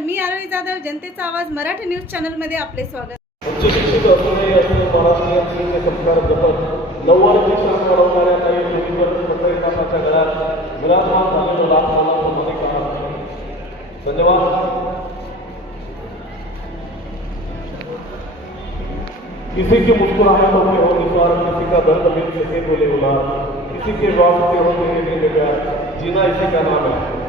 मी आरोही जाधव, जनतेचा आवाज़ मराठी न्यूज़ स्वागत. मला प्रमाणे करा धन्यवाद. किसी की मुस्कुराहटों में हो निस्वार किसी का दर्द दिल से से बोले उलार. किसी के वास्ते हो मेरे लिए जीना इसी का नाम है.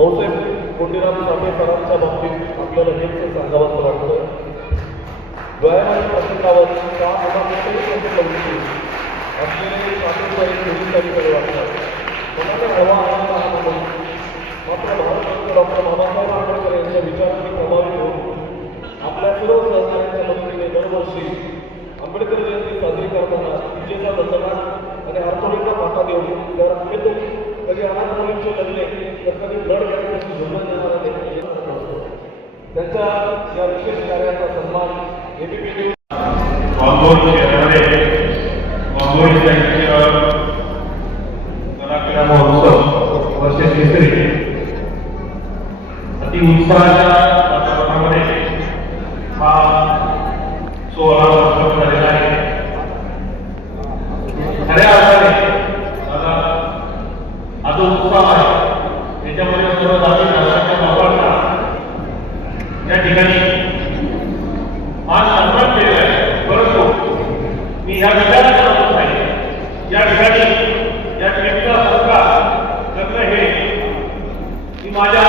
भाऊसाहेब कोंडीराम साठे सरांच्या बाबतीत आपल्याला हेच सांगावंसं बाबासाहेब आंबेडकर प्रभावित होऊन आपल्या दरवर्षी आंबेडकर जयंती साजरी करताना विजेचा दंडनाट आणि आंबेडकर कधी अनाथ मुलींचे लग्ने तर त्यांच्या या विशेष कार्याचा सन्मान एबीपी न्यूज शहरामध्ये साहित्य महोत्सव वर्ष तिसरी. अति उत्साहाच्या वातावरणामध्ये हा सोहळा संपन्न झालेला आहे. खऱ्या अर्थाने आता आता उत्साह माझ्या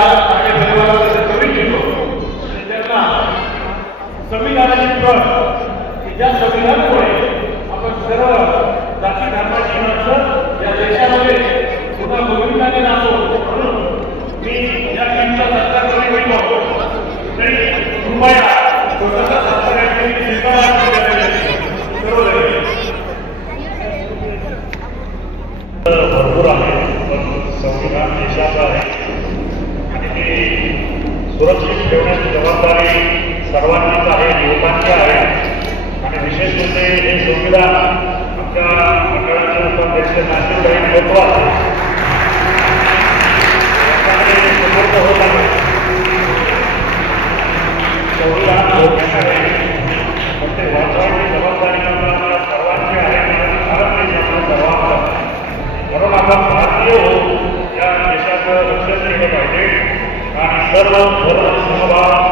सर्वांचीच आहे युवकांची आहे. आणि विशेष म्हणजे हे संविधान आमच्या मंडळाचे उपाध्यक्ष नाशिकभाई कोतवाल यांच्याकडे होत आहे. संविधान धोक्यात आहे. पण ते वाचवण्याची जबाबदारी आपल्या सर्वांची आहे आणि भारत देश आपला सर्वांचा म्हणून आपण भारतीय होऊन या देशाचं रक्षण केलं पाहिजे. आणि सर्व धर्म समभाव